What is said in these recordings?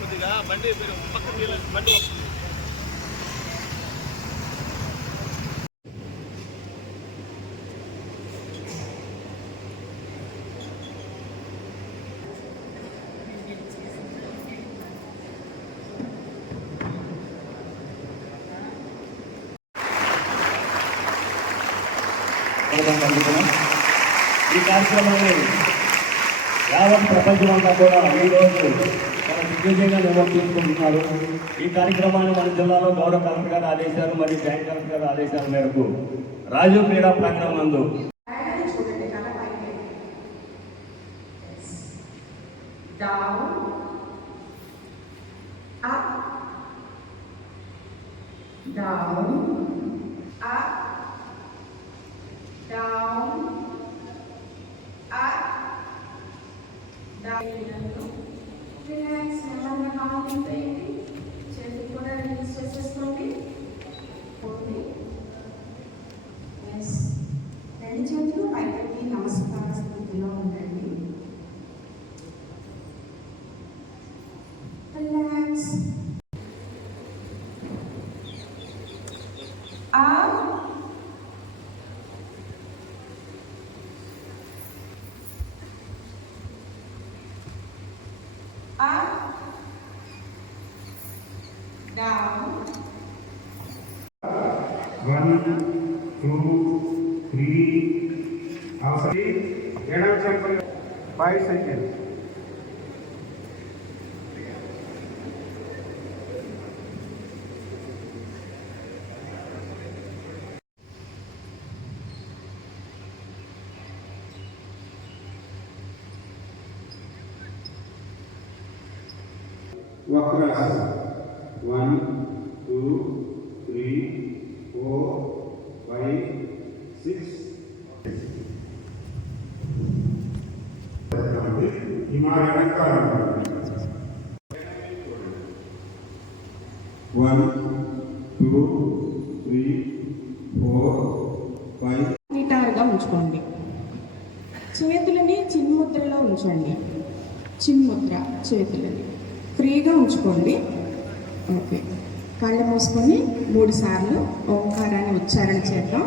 కొద్దిగా బండి పక్కన బండి ఈ కార్యక్రమాన్ని యావత్ ప్రపంచమంతా కూడా ఈరోజు చాలా దిగ్విజయంగా నిర్వర్తించుకుంటున్నారు. ఈ కార్యక్రమాన్ని మన జిల్లాలో గౌరవ కలెక్టర్ గారు ఆదేశాలు మరియు జాయింట్ కలెక్టర్ గారు ఆదేశాల మేరకు రాజీవ్ క్రీడా ప్రాంగణం నందు రిలాక్స్ నెమ్మదిగా కావాలి చేతులు కూడా రిలీజ్ చేసేసుకోండి. రెండు చేతులు పైకి నమస్కార స్థితిలో ఉండండి. రిలాక్స్. Down. 1, 2, 3. అవసరం ఎడమ చెంపలు 5 seconds. వక్రాసన 1, 2, 3, 4, 5, 6. హిమాలయ వెనకాల 1, 2, 3, 4, 5. నిటారుగా ఉంచుకోండి. చేతులని చిన్ముద్రలో ఉంచండి. చిన్ముద్ర చేతులని ఫ్రీగా ఉంచుకోండి. ఓకే, కళ్ళు మూసుకొని 3 సార్లు ఓంకారాన్ని ఉచ్చారణ చేద్దాం.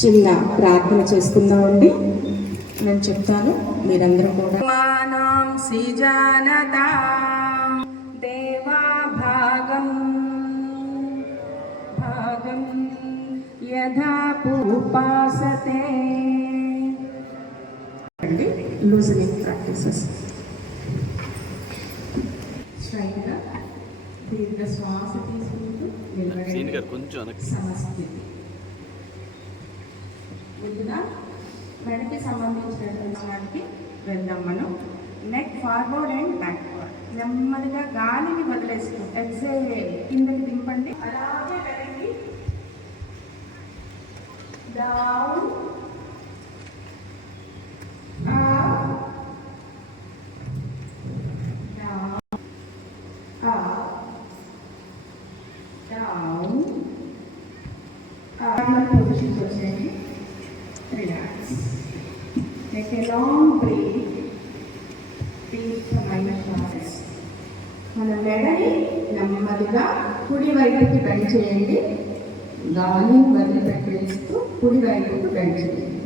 చిన్న ప్రార్థన చేసుకుందామండి. నేను చెప్తాను, మీరందరూ కూడా మానం శ్రీజానత దేవా భాగం భాగం యథా ఉపాసతే. Loosening practices. స్ట్రైట్గా దీర్ఘ శ్వాస తీసుకుంటూ నిలబడి సమస్థితి. ముందుగా మెడకి సంబంధించినటువంటి వాటికి వెళ్దాం మనం. Neck forward and backward. నెమ్మదిగా గాలిని వదిలేస్తూ ఎక్సేల్ కిందకి దింపండి. అలాగే వెనక్కి డౌన్ పొజిషన్స్ వచ్చేయండి. Relax. Take a long breath. దీర్ఘమైన శ్వాస. మన మెడని నెమ్మదిగా కుడి వైపుకి బెండ్ చేయండి. గాలి వదిలిపెట్టేస్తూ కుడి వైపుకి బెండ్ చేయండి.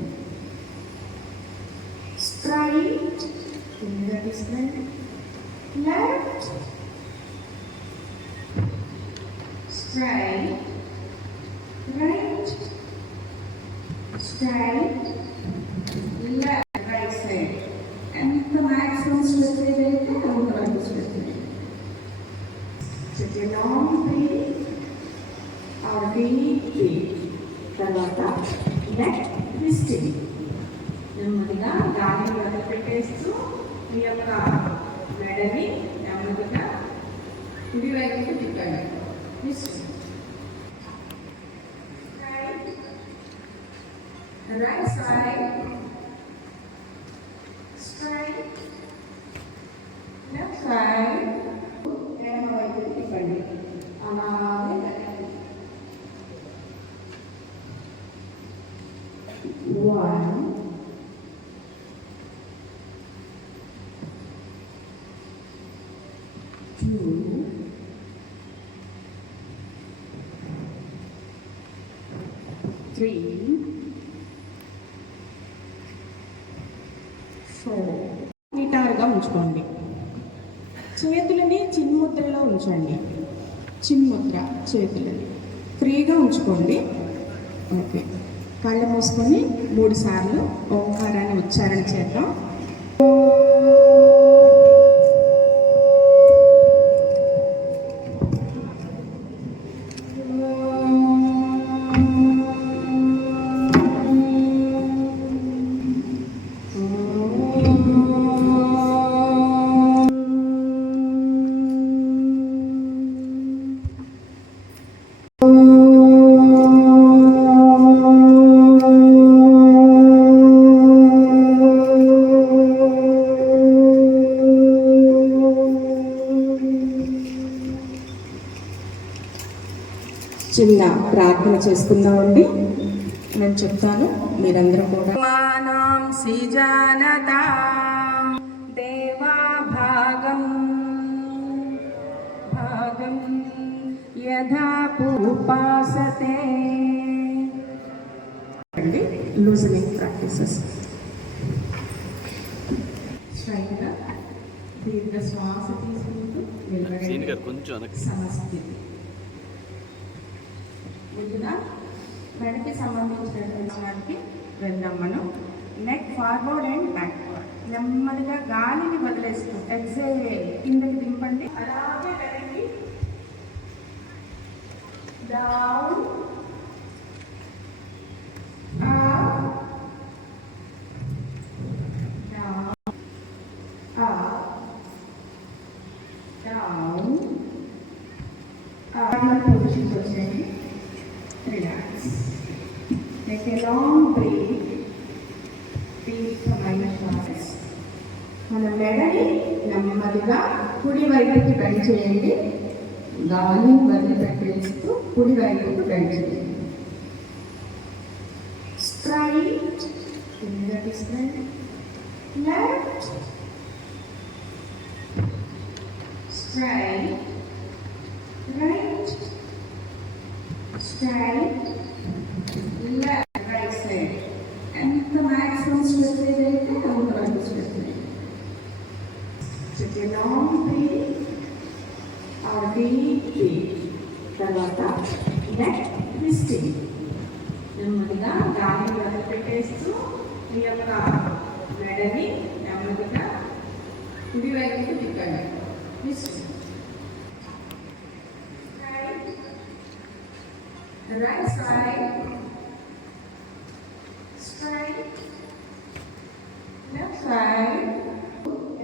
Straight. Left. Straight. Right. Straight. Left. Right side. ఎంత మ్యాక్సిమం స్ట్రెచ్ ఏదైతే అంతవరకు stretch. Take a long breath. our deep breath. తర్వాత నెక్ ట్విస్టింగ్. నెమ్మదిగా గాలిని వదిలిపెట్టేస్తూ మీ యొక్క మెడని నెమ్మదిగా కుడి వైపుకు తిప్పండి. Twisting. Right side, straight, left side, ఎడమ వైపు తిప్పండి. అలాగే 1 2 3 నిటారుగా ఉంచుకోండి. చేతులని చిన్ముద్రలో ఉంచండి. చిన్ముద్ర చేతులని ఫ్రీగా ఉంచుకోండి. ఓకే, కళ్ళు మూసుకొని 3 సార్లు ఓంకారాన్ని ఉచ్చారణ చేద్దాం. చిన్న ప్రార్థన చేసుకుందామండి. నేను చెప్తాను, మీరందరూ కూడా మానాం సిజానతా దేవా భాగం భాగం యథా ఉపాసతే. అండి లూజనింగ్ ప్రాక్టీసెస్. స్ట్రైట్గా దీర్ఘ శ్వాస తీసుకుంటూ నిలబడండి. సమస్థితి. ముందుగా మెడకి సంబంధించినటువంటి వాటికి వెళ్దాం మనం. Neck forward and backward. నెమ్మదిగా గాలిని వదిలేస్తూ ఎక్సేల్ కిందకి దింపండి. అలాగే వెనక్కి డౌన్ పొజిషన్స్ వచ్చేయండి. Relax. Take a long breath. దీర్ఘమైన శ్వాస. మన మెడని నెమ్మదిగా కుడి వైపుకి బెండ్ చేయండి. గాలిని వదిలిపెట్టేస్తూ కుడి వైపుకు బెండ్ చేయండి. Straight, left, straight, right, straight, left, right side. ఎంత maximum stress ఏదైతే అంత stress. Take a long breath, or deep breath. తర్వాత neck twisting. నెమ్మదిగా గాలిని వదిలిపెట్టేస్తూ మీ యొక్క మెడని నెమ్మదిగా కుడి వైపుకు తిప్పండి. Twisting. Right side, straight, left side,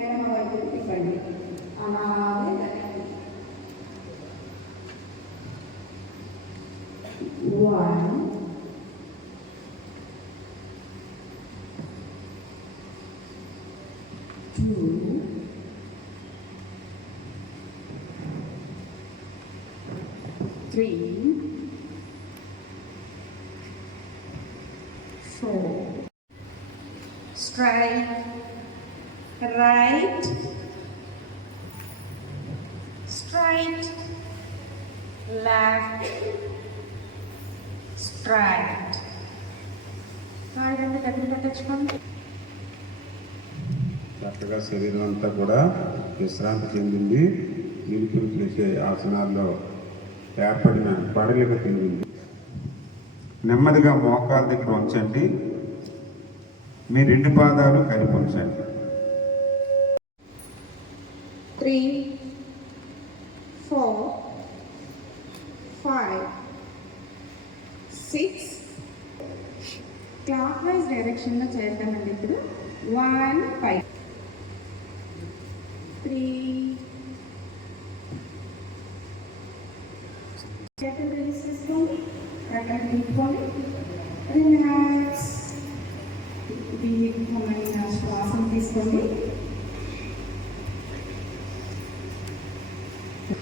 ఎడమ వైపు తిప్పండి. అలాగే 1 2 3 4. Straight, right, straight, left, straight. చక్కగా శరీరం అంతా కూడా విశ్రాంతి చెందింది. నిలుపులు చేసే ఆసనాల్లో ఏర్పడిన పడలిక తిరిగింది. నెమ్మదిగా మోకాల దగ్గర ఉంచండి. మీ 2 పాదాలు కలిపి ఉంచండి. 3 4 5 6 క్లాక్ వైజ్ డైరెక్షన్లో చేద్దామండి. ఇప్పుడు 1 5 3 చేతులు రిలీజ్ చేసుకోండి, రకాలు తీసుకోండి, రిలాక్స్. దీర్ఘమైన శ్వాసం తీసుకోండి.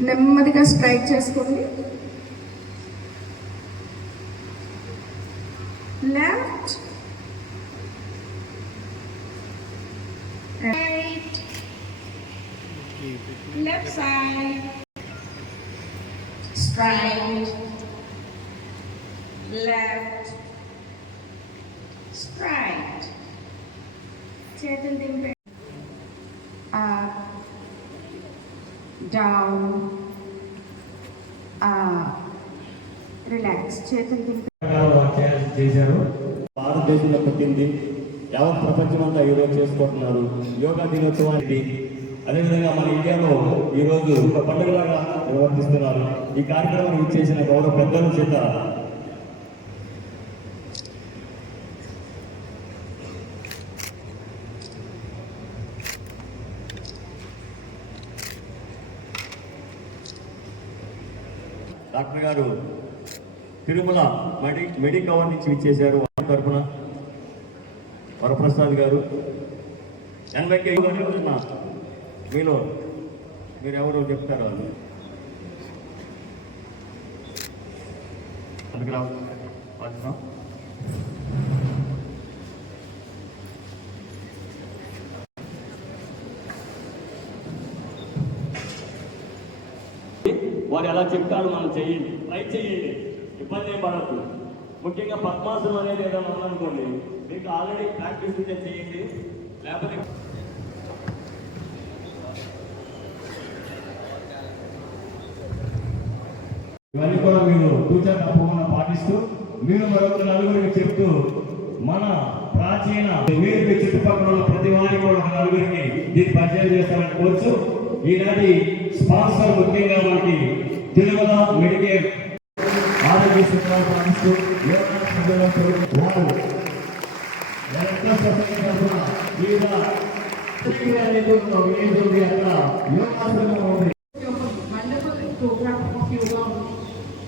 నెమ్మదిగా స్ట్రైక్ చేసుకోండి. Left right left side straight left straight చేతులు దింపే up down up relax చేతులు దింపే చేశారు. భారతదేశంలో పుట్టింది, యావత్ ప్రపంచమంతా ఈరోజు చేసుకుంటున్నారు యోగా దినోత్సవానికి. అదేవిధంగా మన ఇండియాలో ఈరోజు ఒక పండుగలాగా నిర్వర్తిస్తున్నారు. ఈ కార్యక్రమాన్ని ఇచ్చేసిన గౌరవ పెద్దల చేత డాక్టర్ గారు తిరుమల మెడికవర్ నుంచి ఇచ్చేశారు. తరఫున వరప్రసాద్ గారు, మీలో మీరు ఎవరు చెప్తారు వాళ్ళు వారు ఎలా చెప్తారు మనం చేయండి, ట్రై చేయండి, ఇబ్బంది ఏం పడద్దు. ముఖ్యంగా పద్మాసనం అనేది ఏదైనా ఉందనుకోండి, మీకు ఆల్రెడీ ప్రాక్టీస్ ఉంటే చేయండి, లేకపోతే ఇవన్నీ కూడా మీరు తూచా తప్పకుండా పాటిస్తూ మీరు మరొక నలుగురికి చెప్తూ మన ప్రాచీన మీరు మీ చుట్టుపక్కల ఉన్న ప్రతి వారికి కూడా ఒక నలుగురికి దీన్ని పరిచయం చేస్తామని కోరుచు ఈనాటి స్పాన్సర్ ముఖ్యంగా మనకి తిరుమల మెడికేర్ ఆరోగ్య సూత్రాలు పాటిస్తూ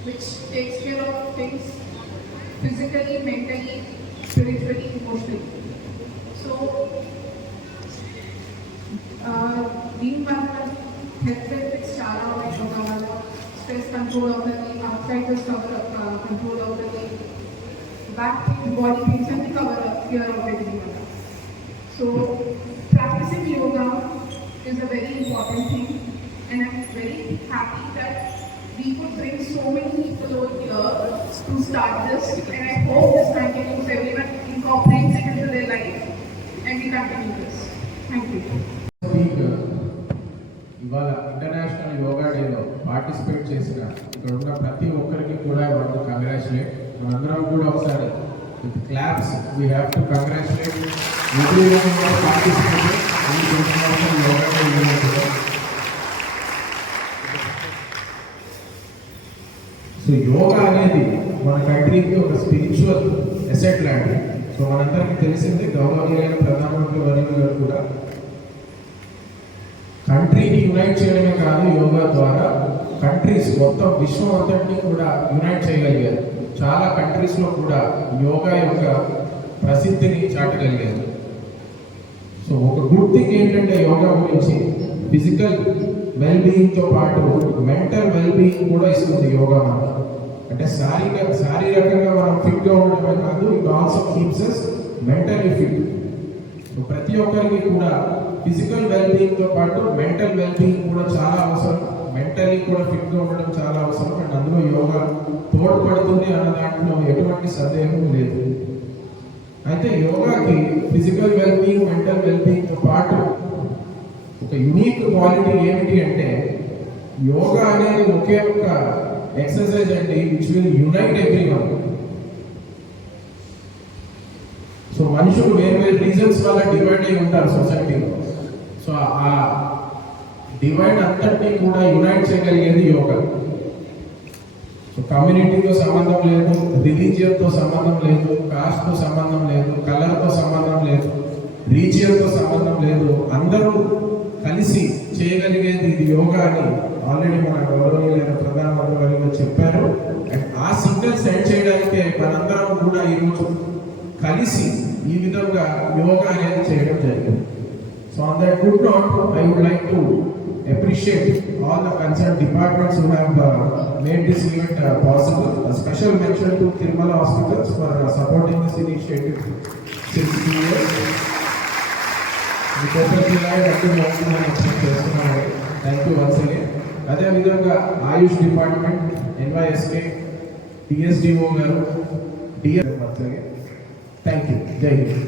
which takes care of things physically, mentally, spiritually, emotionally. So, దీని వల్ల హెల్త్ బెనిఫిట్స్ చాలా ఉన్నాయి. యోగా వల్ల స్ట్రెస్ కంట్రోల్ అవుతుంది, ఆర్థరైటిస్ కంట్రోల్ అవుతుంది, బ్యాక్ పెయిన్, బాడీ పెయిన్స్ అన్ని క్లియర్ అవుతుంది దీని వల్ల. So practising yoga is a very important thing, and I'm very happy that we could bring so many people over here to start this, and I hope this continues, everyone incorporates it into their life, and we continue this. Thank you. ఇవాళ ఇంటర్నేషనల్ యోగా డేలో పార్టిసిపేట్ చేసిన ఇక్కడ ఉన్న ప్రతి ఒక్కరికి కూడా వాళ్ళు కంగ్రాచులేట్. మనందరం కూడా ఒకసారి with claps we have to congratulate everyone participate in international yoga day. So yoga అనేది మన కంట్రీకి ఒక స్పిరిచువల్ ఎసెట్ లాంటిది. సో మనందరికీ తెలిసింది గౌరవనీయ ప్రధానమంత్రి వర్యులు గారు కూడా కంట్రీని యునైట్ చేయడమే కాదు, యోగా ద్వారా కంట్రీస్ మొత్తం విశ్వం అంతటినీ కూడా యునైట్ చేయగలిగారు. చాలా కంట్రీస్లో కూడా యోగా యొక్క ప్రసిద్ధిని చాటగలిగారు. సో ఒక గుడ్ థింగ్ ఏంటంటే యోగా గురించి ఫిజికల్ వెల్బీయింగ్తో పాటు మెంటల్ వెల్బీయింగ్ కూడా ఇస్తుంది యోగా మనకు. అంటే శారీరకంగా మనం ఫిట్గా ఉండడమే కాదు, it also keeps us mentally fit. So ప్రతి ఒక్కరికి కూడా ఫిజికల్ వెల్బీయింగ్తో పాటు మెంటల్ వెల్బీయింగ్ కూడా చాలా అవసరం. మెంటల్లీ కూడా ఫిట్గా ఉండడం చాలా అవసరం. అండ్ అందులో యోగా తోడ్పడుతుంది అన్న దాంట్లో ఎటువంటి సందేహం లేదు. అయితే యోగాకి ఫిజికల్ వెల్బీయింగ్, మెంటల్ వెల్బీయింగ్తో పాటు ఒక యూనిక్ క్వాలిటీ ఏమిటి అంటే యోగా అనేది ఒకే ఒక ఎక్సర్సైజ్ అండి which will unite everyone. So మనుషులు వేరు వేరు రీజన్స్ వల్ల డివైడ్ అయి ఉంటారు సొసైటీలో. సో ఆ డివైడ్ అంతటినీ కూడా యునైట్ చేయగలిగేది యోగా. సో కమ్యూనిటీతో సంబంధం లేదు, రిలీజియన్తో సంబంధం లేదు, కాస్ట్తో సంబంధం లేదు, కలర్తో సంబంధం లేదు, రీజియన్తో సంబంధం లేదు. అందరూ కలిసి చేయగలిగేది ఇది యోగా అని ఆల్రెడీ మన గౌరవనీయులైన ప్రధానమంత్రి గారు చెప్పారు. అండ్ ఆ సిగ్నల్ సెండ్ చేయడానికే మనందరం కూడా ఈరోజు కలిసి ఈ విధంగా యోగా అనేది చేయడం జరిగింది. So on that good note I would like to appreciate all the concerned departments who have made this event possible. A special mention to Tirumala Hospitals for supporting this initiative since 2 years. Thank you once again. అదే విధంగా ఆయుష్ department, NYSK, TSDO గారు, thank you. జై హింద్.